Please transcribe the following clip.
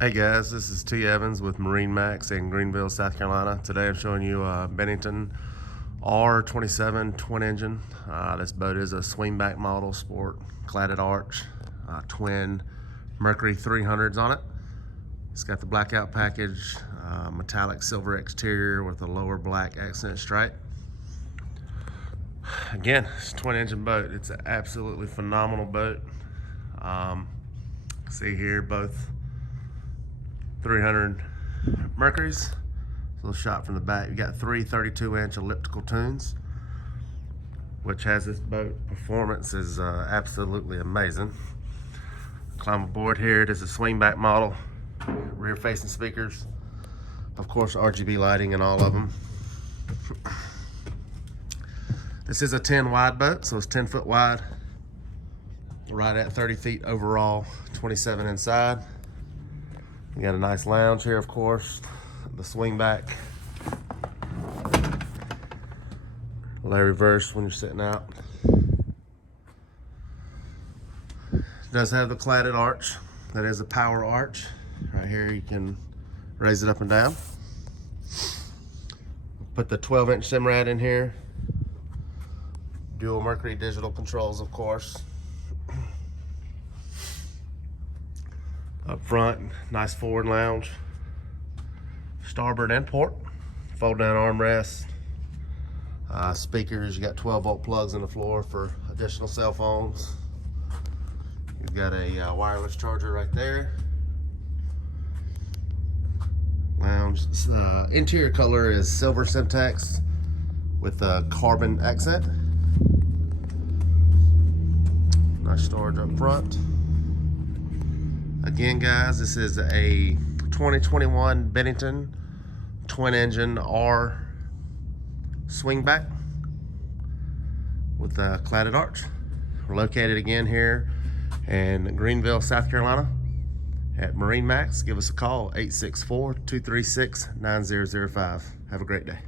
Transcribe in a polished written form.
Hey guys, this is T. Evans with MarineMax in Greenville, South Carolina. Today I'm showing you a Bennington R27 twin engine. This boat is a swingback model, sport, cladded arch, twin Mercury 300s on it. It's got the blackout package, metallic silver exterior with a lower black accent stripe. Again, it's a twin engine boat. It's an absolutely phenomenal boat. See here, both 300 Mercuries. A little shot from the back. You got three 32-inch elliptical tunes, which has this boat performance is absolutely amazing. Climb aboard here. It is a swingback model, rear facing speakers, of course RGB lighting in all of them. This is a 10 wide boat, so it's 10 foot wide, right at 30 feet overall, 27 inside. You got a nice lounge here, of course, the swing back. Lay reverse when you're sitting out. It does have the cladded arch. That is a power arch. Right here you can raise it up and down. Put the 12-inch Simrad in here. Dual Mercury digital controls, of course. Up front, nice forward lounge, starboard and port, fold down armrest, speakers. You got 12-volt plugs in the floor for additional cell phones. You've got a wireless charger right there. Lounge. Interior color is silver Simtex with a carbon accent. Nice storage up front. Again, guys, this is a 2021 Bennington twin engine R swingback with a cladded arch. We're located again here in Greenville, South Carolina at MarineMax. Give us a call, 864-236-9005. Have a great day.